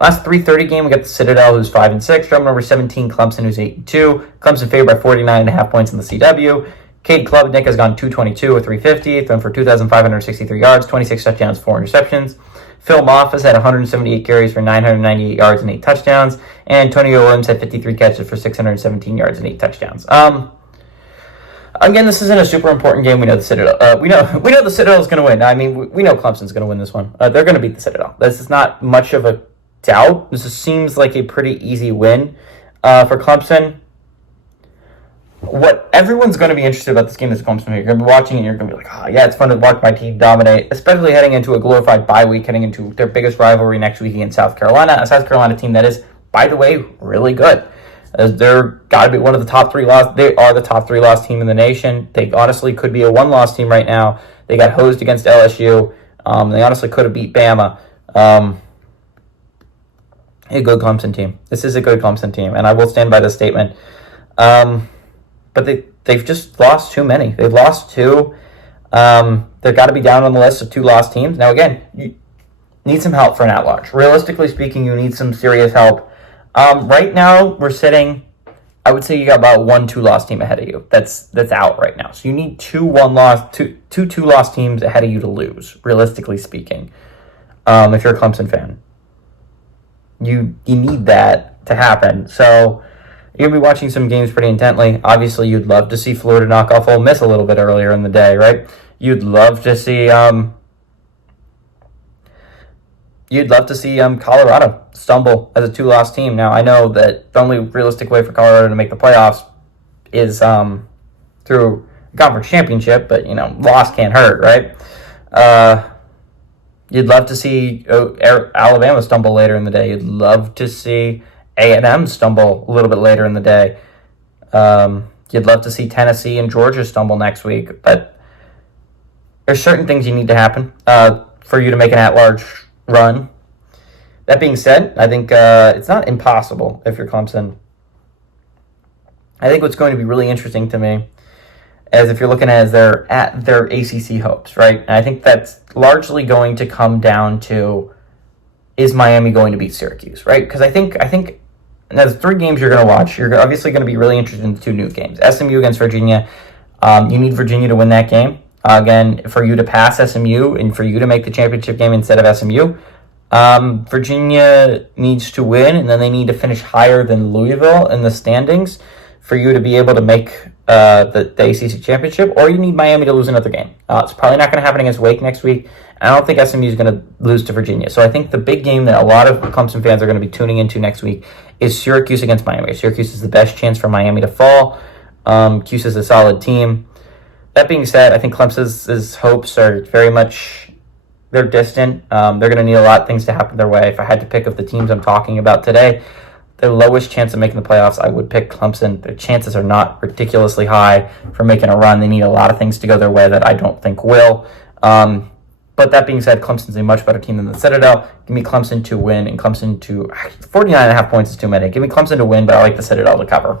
Last 3:30 game, we got the Citadel, who's 5-6. Drum number 17, Clemson, who's 8-2. Clemson favored by 49.5 points in the CW. Cade Klubnik has gone 222 with 350, thrown for 2,563 yards, 26 touchdowns, 4 interceptions. Phil Moff has had 178 carries for 998 yards and 8 touchdowns. And Antonio Williams had 53 catches for 617 yards and 8 touchdowns. Again, this isn't a super important game. We know the Citadel. We know the Citadel is going to win. I mean, we know Clemson's going to win this one. They're going to beat the Citadel. This is not much of a doubt. This seems like a pretty easy win for Clemson. What everyone's going to be interested about this game is Clemson. You're going to be watching it and you're going to be like, oh, yeah, it's fun to watch my team dominate, especially heading into a glorified bye week, heading into their biggest rivalry next week against South Carolina, a South Carolina team that is, by the way, really good. They're got to be one of the top 3 loss. They are the top 3 loss team in the nation. They honestly could be a 1-loss team right now. They got hosed against LSU. They honestly could have beat Bama. A good Clemson team. This is a good Clemson team, and I will stand by this statement. But they've just lost too many. They've lost 2. They've got to be down on the list of 2 lost teams. Now, again, you need some help for an at-large. Realistically speaking, you need some serious help. Right now, we're sitting, I would say you got about 1 2-loss team ahead of you. That's out right now. So you need 2 2-loss teams ahead of you to lose, realistically speaking, if you're a Clemson fan. You need that to happen. So you're going to be watching some games pretty intently. Obviously, you'd love to see Florida knock off Ole Miss a little bit earlier in the day, right? You'd love to see Colorado stumble as a 2-loss team. Now, I know that the only realistic way for Colorado to make the playoffs is through a conference championship, but, loss can't hurt, right? You'd love to see Alabama stumble later in the day. You'd love to see A&M stumble a little bit later in the day. You'd love to see Tennessee and Georgia stumble next week. But there's certain things you need to happen for you to make an at-large run. That being said, I think it's not impossible if you're Clemson. I think what's going to be really interesting to me is if you're looking at their ACC hopes, right? And I think that's largely going to come down to, is Miami going to beat Syracuse, right? Because I think there's 3 games you're going to watch. You're obviously going to be really interested in the 2 new games. SMU against Virginia. You need Virginia to win that game. Again, for you to pass SMU and for you to make the championship game instead of SMU. Virginia needs to win, and then they need to finish higher than Louisville in the standings for you to be able to make the ACC championship, or you need Miami to lose another game. It's probably not going to happen against Wake next week. I don't think SMU is going to lose to Virginia. So I think the big game that a lot of Clemson fans are going to be tuning into next week is Syracuse against Miami. Syracuse is the best chance for Miami to fall. Cuse is a solid team. That being said, I think Clemson's hopes are very much, they're distant. They're going to need a lot of things to happen their way. If I had to pick of the teams I'm talking about today, their lowest chance of making the playoffs, I would pick Clemson. Their chances are not ridiculously high for making a run. They need a lot of things to go their way that I don't think will. But that being said, Clemson's a much better team than the Citadel. Give me Clemson to win, and Clemson to 49.5 points is too many. Give me Clemson to win, but I like the Citadel to cover.